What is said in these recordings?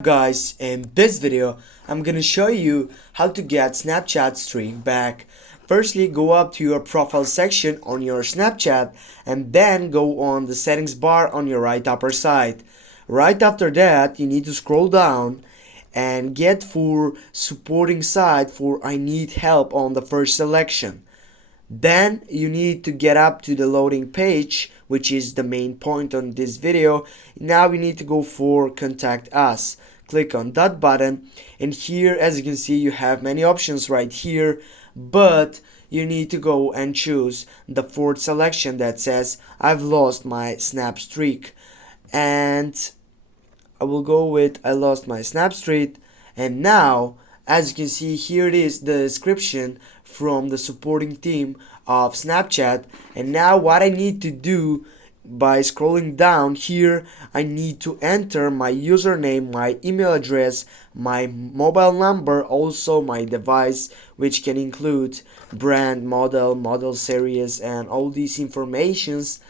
Guys, in this video I'm gonna show you how to get Snapchat streak back. Firstly, go up to your profile section on your Snapchat and then go on the settings bar on your right upper side. Right after that, you need to scroll down and get for supporting site for I need help on the first selection. Then you need to get up to the loading page, which is the main point on this video. Now we need to go for contact us. Click on that button, and here, as you can see, you have many options right here, but you need to go and choose the fourth selection that says I've lost my snap streak, and I will go with I lost my snap streak. And now, as you can see, here it is the description from the supporting team of Snapchat. And now what I need to do, by scrolling down here, I need to enter my username, my email address, my mobile number, also my device, which can include brand, model series, and all these informations.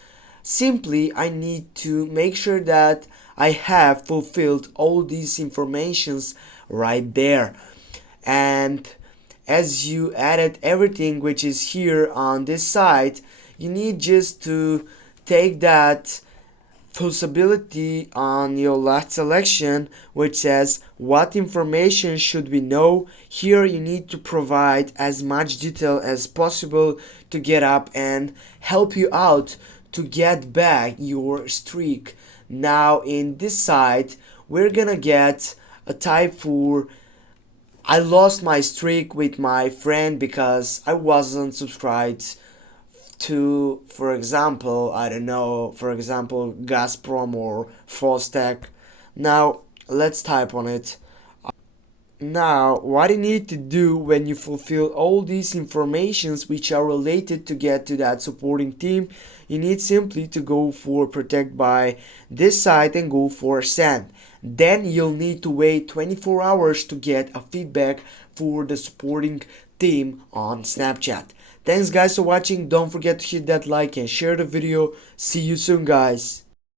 Simply, I need to make sure that I have fulfilled all these informations right there. And as you added everything which is here on this site, you need just to take that possibility on your last selection, which says what information should we know. Here you need to provide as much detail as possible to get up and help you out to get back your streak. Now in this site, we're gonna get a type for I lost my streak with my friend because I wasn't subscribed to, for example, I don't know, for example, Gazprom or Fostech. Now let's type on it. Now, what you need to do when you fulfill all these informations which are related to get to that supporting team, you need simply to go for protect by this site and go for send. Then you'll need to wait 24 hours to get a feedback for the supporting team on Snapchat. Thanks guys for watching. Don't forget to hit that like and share the video. See you soon guys.